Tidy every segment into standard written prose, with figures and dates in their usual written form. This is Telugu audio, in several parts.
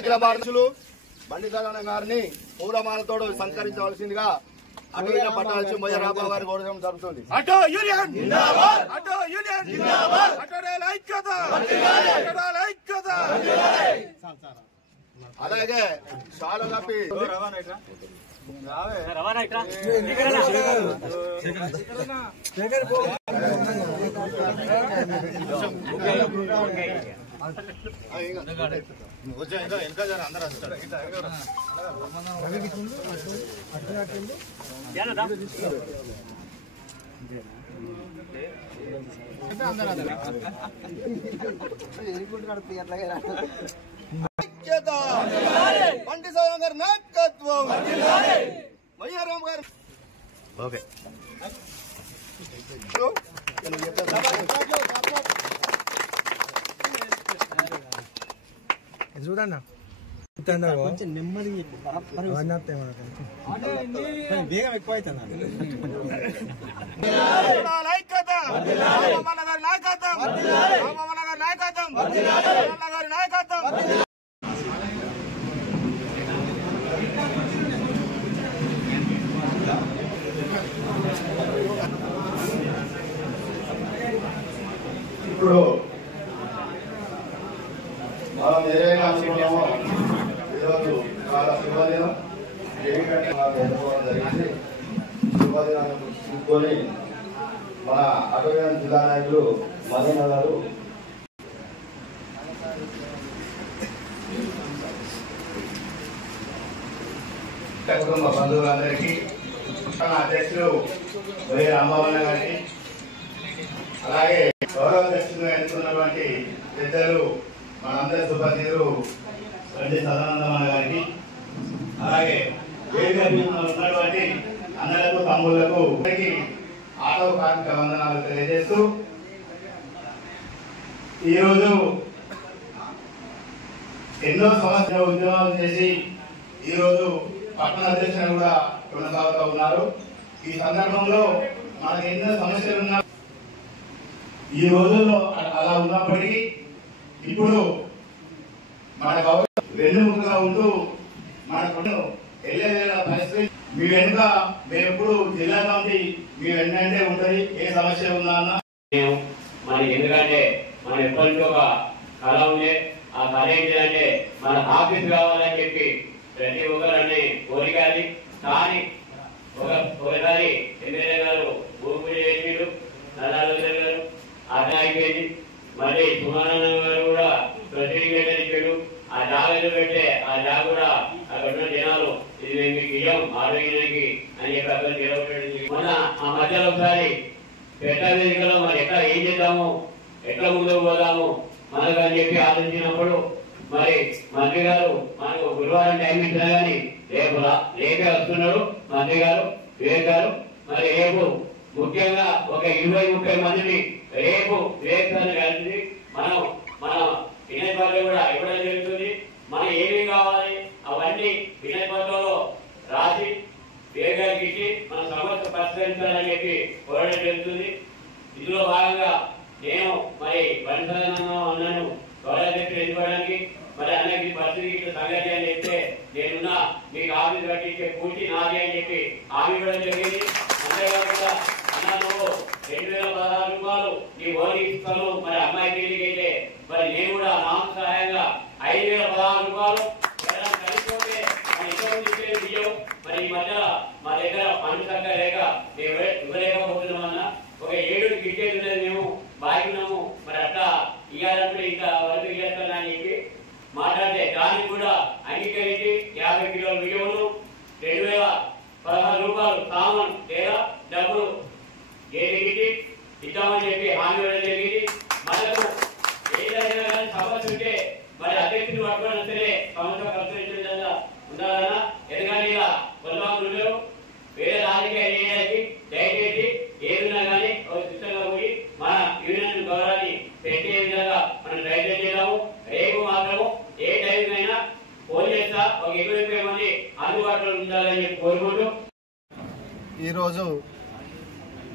అఖిల భారతీయులు బండి సదానంద గారిని పూలమాలతో సత్కరించవలసిందిగా అటు పట్టాల్సి మొయ్యరాబాబు గారి కోరడం జరుగుతుంది. అలాగే చాలా కప్పి అందరూ బండి సదానంద గారి నాయకత్వం మొయ్యరాం గారు ఓకే చూడన్నా కొంచెం నెమ్మది వేగం ఎక్కువ అవుతుంది. ఇప్పుడు మనం ఏదైనా అనుకున్నామో ఈరోజు చాలా శుభదినం ఎందుకంటే జరుపుకోవడం జరిగింది. శుభదినాన్ని చూసుకొని మన అటవీ జిల్లా నాయకులు మదన్న గారు కుటుంబ బంధువులందరికీ అధ్యక్షులు వైఎస్ రామవన్న గారికి అలాగే గౌరవ అధ్యక్షులుగా ఎన్నుకున్నటువంటి పెద్దలు మనందరి సుపరిచితులు బండి సదానందమన్న గారికి అలాగే ఉన్నటువంటి అన్నలకు తమ్ముళ్లకు ఆటో కార్మిక వందనాలు తెలియజేస్తూ ఈరోజు ఎన్నో సంవత్సరాలు ఉద్యమాలు చేసి ఈరోజు పట్టణ అధ్యక్షులు కూడా కొనసాగుతూ ఉన్నారు. ఈ సందర్భంలో మనకు ఎన్నో సమస్యలు ఉన్నా ఈ రోజుల్లో అలా ఉన్నప్పటికీ ఇప్పుడు మన గౌరవం వెన్నుముకగా ఉంటూ మనకు వెళ్ళేలా పరిస్థితి మీ వెనుక మేము ఎప్పుడు జిల్లా కమిటీ మీ వెంటనే ఉంటుంది. ఏ సమస్య ఉన్నా మనకి ఎందుకంటే మనం ఎప్పటికీ ఒక కళ ఉండే ఆ కళ ఏంటంటే మన ఆఫీస్ కావాలని చెప్పి ప్రతి ఒక్కరని కోరికాలి. కానీ ఒకసారి ఎమ్మెల్యే గారు భూమి చేసిండు, నల్లారెడ్డి గారు అర్థం అయిపోయింది. మళ్ళీ సుమానందం గారు కూడా ప్రతినిధి ఇచ్చాడు. ఆ జాగ్రత్త పెట్టే ఆ జాగ కూడా అక్కడ ఉన్న జనాలు ఇది మీకు ఇయ్యం ఆరోగ్యానికి అని చెప్పి అక్కడ నిలబడి మొన్న ఆ మధ్యలో ఒకసారి పెట్ట వేదికలో మరి ఎట్లా ఏం చేద్దాము, ఎట్లా ముందుకు పోదాము మనకు అని చెప్పి ఆలోచించినప్పుడు మరి మంత్రి గారు మనకు గురువారం టైం ఇచ్చినా కానీ రేపే వస్తున్నాడు మంత్రి గారు వివేక్ గారు. మరి రేపు ముఖ్యంగా ఒక 20-30 మందిని రేపు వివేక్ గారిని కలిసి మన వినయ్ పత్రం కూడా ఇవ్వడం జరుగుతుంది. మనం ఏమేమి కావాలి అవన్నీ వినయ్ పత్రంలో రాసి వివేక్ గారికి ఇచ్చి మన సమస్య పరిష్కరించాలని చెప్పి కోరడం జరుగుతుంది. ఇందులో భాగంగా నేను మరి బండిసదానందం అన్నాను గౌరవాధ్యక్షులు ఎన్నుకోవడానికి మరి అన్నకి పరిస్థితి సంగతి అని చెప్తే నేనున్నా మీకు ఆఫీస్ కట్టించే పూర్తి నాది అని చెప్పి హామీ ఇవ్వడం జరిగింది. అంతేకాకుండా అన్నా నువ్వు 2016 రూపాయలు నీ ఓడి ఇస్తాను మరి అమ్మాయి పెళ్లికి అయితే మరి నేను కూడా నాకు సహాయంగా 5016 రూపాయలు కలిసిపోతే బియ్యం మరి ఈ మధ్య మా దగ్గర పన్ను సంఖ్య లేక ఇవ్వలేకపోతున్నామన్నా ఒక 7 గిట్టేది ఉన్నది మేము బాగున్నాము మరి అట్లా ఇవ్వాలంటే ఇంకా వరకు ఇవ్వట్లా అని చెప్పి మాట్లాడితే దానికి కూడా అంగీకరించి 50 కిలోల బియ్యమును 2016 రూపాయలు సామాన్ లేదా డబ్బులు ఏది ఇద్దామని చెప్పి హామీ ఇవ్వడం జరిగింది. మనకు ఏదైనా కానీ సమస్య ఉంటే మరి అధ్యక్షుడు పట్టుకోవడం సరే సమస్య పరిష్కరించే విధంగా ఉండాలన్నా. ఎందుకంటే ఇలా కొంతమంది వేరే రాజకీయ చేయడానికి దయచేసి ఏదైనా కానీ ఒక సిస్టంగా పోయి మన యూనియన్ గౌరవాన్ని పెట్టే విధంగా మనం ప్రయత్నం చేద్దాము. రేపు మాత్రము ఏ టైంకైనా ఫోన్ చేస్తా ఒక 20 మంది అందుబాటులో ఉండాలని చెప్పి కోరుకుంటూ ఈరోజు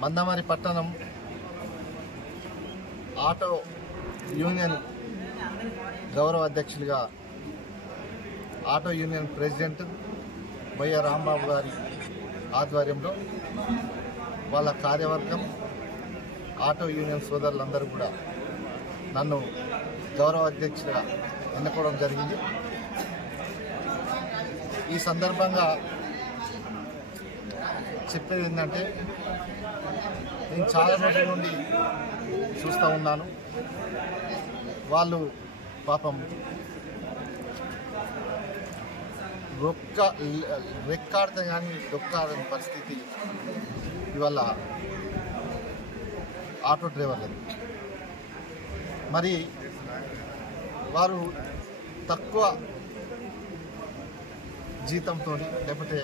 మందమరి పట్టణం ఆటో యూనియన్ గౌరవ అధ్యక్షులుగా ఆటో యూనియన్ ప్రెసిడెంట్ బొయ్య రాంబాబు గారి ఆధ్వర్యంలో వాళ్ళ కార్యవర్గం ఆటో యూనియన్ సోదరులందరూ కూడా నన్ను గౌరవ అధ్యక్షుడిగా ఎన్నుకోవడం జరిగింది. ఈ సందర్భంగా చెప్పేది ఏంటంటే, నేను చాలా రోజుల నుండి చూస్తూ ఉన్నాను. వాళ్ళు పాపం రెక్కాడితే కానీ దొక్కాడని పరిస్థితి ఇవాళ ఆటో డ్రైవర్లది. మరి వారు తక్కువ జీతంతో లేకపోతే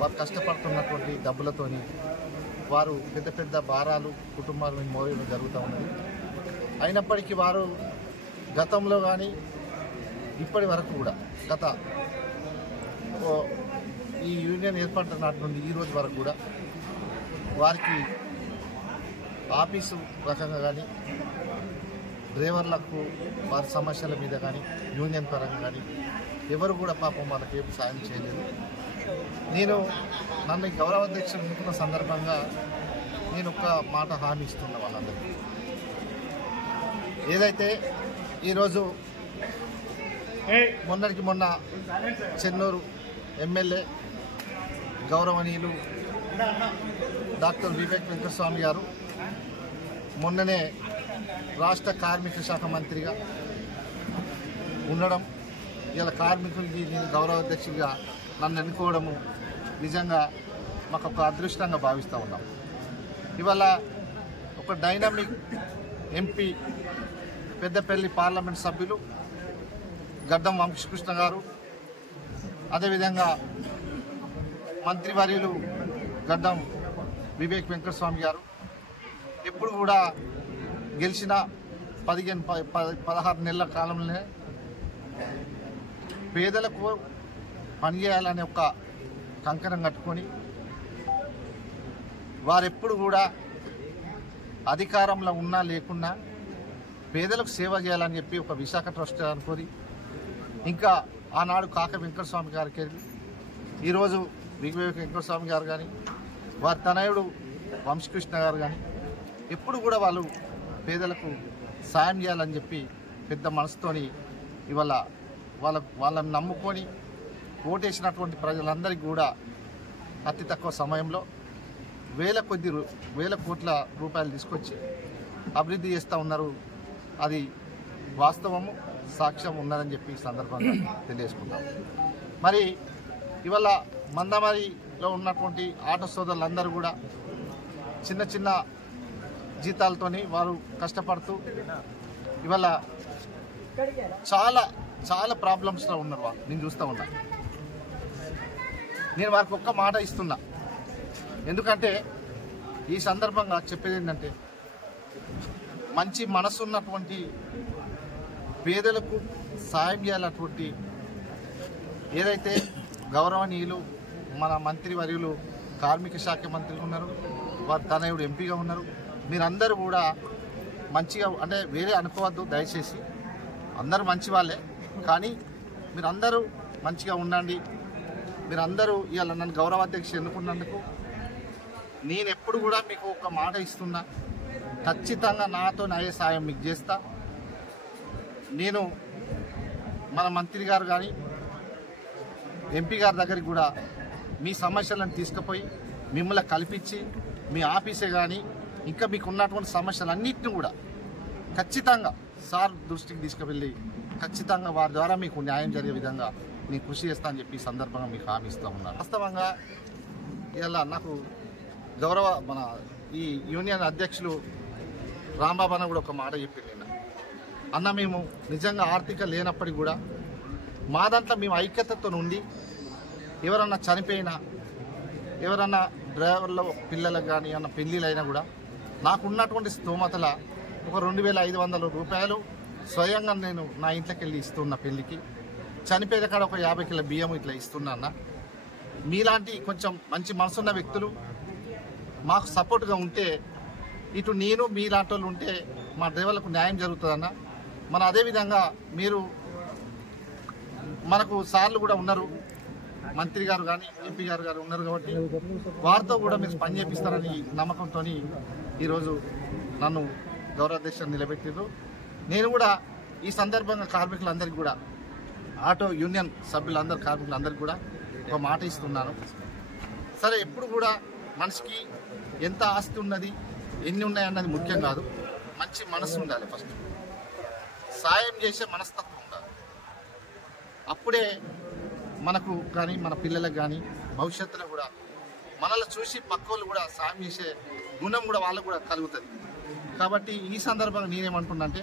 వారు కష్టపడుతున్నటువంటి డబ్బులతోని వారు పెద్ద పెద్ద భారాలు కుటుంబాలను మోయడం జరుగుతూ ఉన్నది. అయినప్పటికీ వారు గతంలో కానీ ఇప్పటి వరకు కూడా ఈ యూనియన్ ఏర్పడిన నాటి నుండి ఈ రోజు వరకు కూడా వారికి ఆఫీసు రకంగా కానీ డ్రైవర్లకు వారి సమస్యల మీద కానీ యూనియన్ పరంగా కానీ ఎవరు కూడా పాపం వాళ్ళకి ఏం సాయం చేయలేదు. నన్ను గౌరవ అధ్యక్షుడు ఎన్నుకున్న సందర్భంగా నేను ఒక మాట హామీ ఇస్తున్నా వాళ్ళందరికీ. ఏదైతే ఈరోజు మొన్నటికి మొన్న చెన్నూరు ఎమ్మెల్యే గౌరవనీయులు డాక్టర్ వివేక్ వెంకటస్వామి గారు మొన్ననే రాష్ట్ర కార్మిక శాఖ మంత్రిగా ఉండడం, ఇలా కార్మికులకి నేను గౌరవ అధ్యక్షుడిగా నన్ను ఎన్నుకోవడము నిజంగా మాకు ఒక అదృష్టంగా భావిస్తూ ఉన్నాం. ఇవాళ ఒక డైనమిక్ ఎంపీ పెద్దపల్లి పార్లమెంట్ సభ్యులు గడ్డం వంశకృష్ణ గారు, అదేవిధంగా మంత్రివర్యులు గడ్డం వివేక్ వెంకటస్వామి గారు ఎప్పుడు కూడా గెలిచిన 16 నెలల కాలంలోనే పేదలకు పనిచేయాలనే ఒక కంకణం కట్టుకొని వారెప్పుడు కూడా అధికారంలో ఉన్నా లేకున్నా పేదలకు సేవ చేయాలని చెప్పి ఒక విశాఖ ట్రస్ట్ అనుకొని ఇంకా ఆనాడు కాక వెంకటస్వామి గారికి ఈరోజు వివేక్ వెంకటస్వామి గారు కానీ వారి తనయుడు వంశకృష్ణ గారు కానీ ఎప్పుడు కూడా వాళ్ళు పేదలకు సాయం చేయాలని చెప్పి పెద్ద మనసుతోని ఇవాళ వాళ్ళని నమ్ముకొని ఓటేసినటువంటి ప్రజలందరికీ కూడా అతి తక్కువ సమయంలో వేల కోట్ల రూపాయలు తీసుకొచ్చి అభివృద్ధి చేస్తూ ఉన్నారు. అది వాస్తవము, సాక్ష్యం ఉన్నదని చెప్పి ఈ సందర్భంగా తెలియజేసుకుంటాం. మరి ఇవాళ మందమరిలో ఉన్నటువంటి ఆటో సోదరులందరూ కూడా చిన్న చిన్న జీతాలతోని వారు కష్టపడుతూ ఇవాళ చాలా చాలా ప్రాబ్లమ్స్లో ఉన్నారు. వాళ్ళు నేను చూస్తూ ఉన్నా. నేను వారికి ఒక్క మాట ఇస్తున్నా. ఎందుకంటే ఈ సందర్భంగా చెప్పేది ఏంటంటే, మంచి మనసు ఉన్నటువంటి పేదలకు సాయం చేయాలన్నటువంటి ఏదైతే గౌరవనీయులు మన మంత్రివర్యులు కార్మిక శాఖ మంత్రిగా ఉన్నారు, వారి తనయుడు ఎంపీగా ఉన్నారు. మీరందరూ కూడా మంచిగా, అంటే వేరే అనుకోవద్దు దయచేసి, అందరూ మంచి వాళ్ళే, కానీ మీరందరూ మంచిగా ఉండండి. మీరందరూ ఇవాళ నన్ను గౌరవ అధ్యక్షుడు ఎన్నుకున్నందుకు నేను ఎప్పుడు కూడా మీకు ఒక మాట ఇస్తున్నా, ఖచ్చితంగా నాతో అయ్యే సాయం మీకు చేస్తా. నేను మన మంత్రి గారు కానీ ఎంపీ గారి దగ్గరికి కూడా మీ సమస్యలను తీసుకుపోయి మిమ్మల్ని కల్పించి మీ ఆఫీసే కానీ ఇంకా మీకు ఉన్నటువంటి సమస్యలన్నింటినీ కూడా ఖచ్చితంగా సార్ దృష్టికి తీసుకువెళ్ళి ఖచ్చితంగా వారి ద్వారా మీకు న్యాయం జరిగే విధంగా నేను కృషి చేస్తానని చెప్పి ఈ సందర్భంగా మీకు హామీ ఇస్తూ ఉన్నాను. వాస్తవంగా ఇలా నాకు గౌరవ మన ఈ యూనియన్ అధ్యక్షులు రాంబాబు అన్న కూడా ఒక మాట చెప్పింది. అన్న, మేము నిజంగా ఆర్థిక లేనప్పటికీ కూడా మా దాంట్లో మేము ఐక్యతతో ఉండి ఎవరన్నా చనిపోయినా, ఎవరన్నా డ్రైవర్ల పిల్లలకు కానీ అన్న పెళ్ళిళ్ళైనా కూడా నాకున్నటువంటి స్తోమతల ఒక 2500 రూపాయలు స్వయంగా నేను నా ఇంట్లోకి వెళ్ళి ఇస్తున్నా. పెళ్ళికి చనిపోయిన కాడ ఒక 50 కిలో బియ్యం ఇట్లా ఇస్తున్నా అన్న. మీలాంటి కొంచెం మంచి మనసున్న వ్యక్తులు మాకు సపోర్ట్గా ఉంటే, ఇటు నేను మీలాంటి వాళ్ళు ఉంటే మా డ్రైవర్లకు న్యాయం జరుగుతుందన్న. మన అదేవిధంగా మీరు మనకు సార్లు కూడా ఉన్నారు, మంత్రి గారు కానీ ఎంపీ గారు ఉన్నారు కాబట్టి వారితో కూడా మీరు పని చేపిస్తారని నమ్మకంతో ఈరోజు నన్ను గౌరవాధ్యక్షుడు నిలబెట్టారు. నేను కూడా ఈ సందర్భంగా కార్మికులందరికీ కూడా, ఆటో యూనియన్ సభ్యులందరూ కార్మికులందరికీ కూడా ఒక మాట ఇస్తున్నాను. సరే, ఎప్పుడు కూడా మనిషికి ఎంత ఆస్తి ఉన్నది, ఎన్ని ఉన్నాయన్నది ముఖ్యం కాదు, మంచి మనసు ఉండాలి. ఫస్ట్ సాయం చేసే మనస్తత్వం ఉండాలి. అప్పుడే మనకు కానీ మన పిల్లలకు కానీ భవిష్యత్తులో కూడా మనల్ని చూసి పక్కోళ్ళు కూడా సాయం చేసే గుణం కూడా వాళ్ళకు కూడా కలుగుతుంది. కాబట్టి ఈ సందర్భంగా నేనేమంటున్నా అంటే,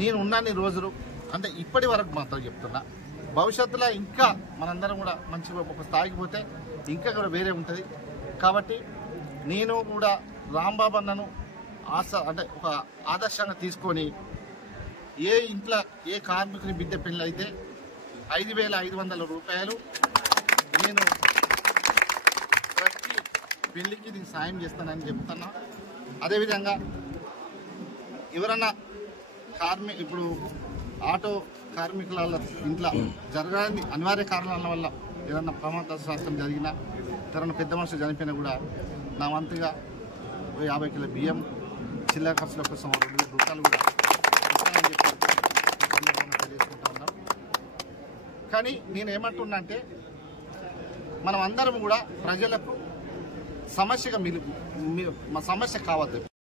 నేను ఉన్నన్ని రోజులు అంటే ఇప్పటి వరకు మాత్రం చెప్తున్నా, భవిష్యత్తులో ఇంకా మనందరం కూడా మంచిగా ఒక స్థాయికి పోతే ఇంకా కూడా వేరే ఉంటుంది. కాబట్టి నేను కూడా రాంబాబు అన్నను అంటే ఒక ఆదర్శంగా తీసుకొని ఏ ఇంట్లో ఏ కార్మికుని బిడ్డ పెళ్ళి అయితే 5,500 రూపాయలు నేను ప్రతి పెళ్లికి దీనికి సాయం చేస్తానని చెప్తున్నా. అదేవిధంగా ఎవరన్నా ఇప్పుడు ఆటో కార్మికుల ఇంట్లో జరగాలని అనివార్య కారణాల వల్ల ఏదన్నా ప్రమాదశాస్త్రం జరిగినా, ఎవరైనా పెద్ద మనుషులు చనిపోయినా కూడా నా వంతుగా 50 కిలో బియ్యం, చిల్లర ఖర్చుల కోసం 2 రూపాయలు కూడా ఇస్తానని చెప్పి తెలియజేసుకుంటా ఉన్నాం. కానీ నేను ఏమంటున్నా అంటే, మనం అందరం కూడా ప్రజలకు సమస్య కావద్దు.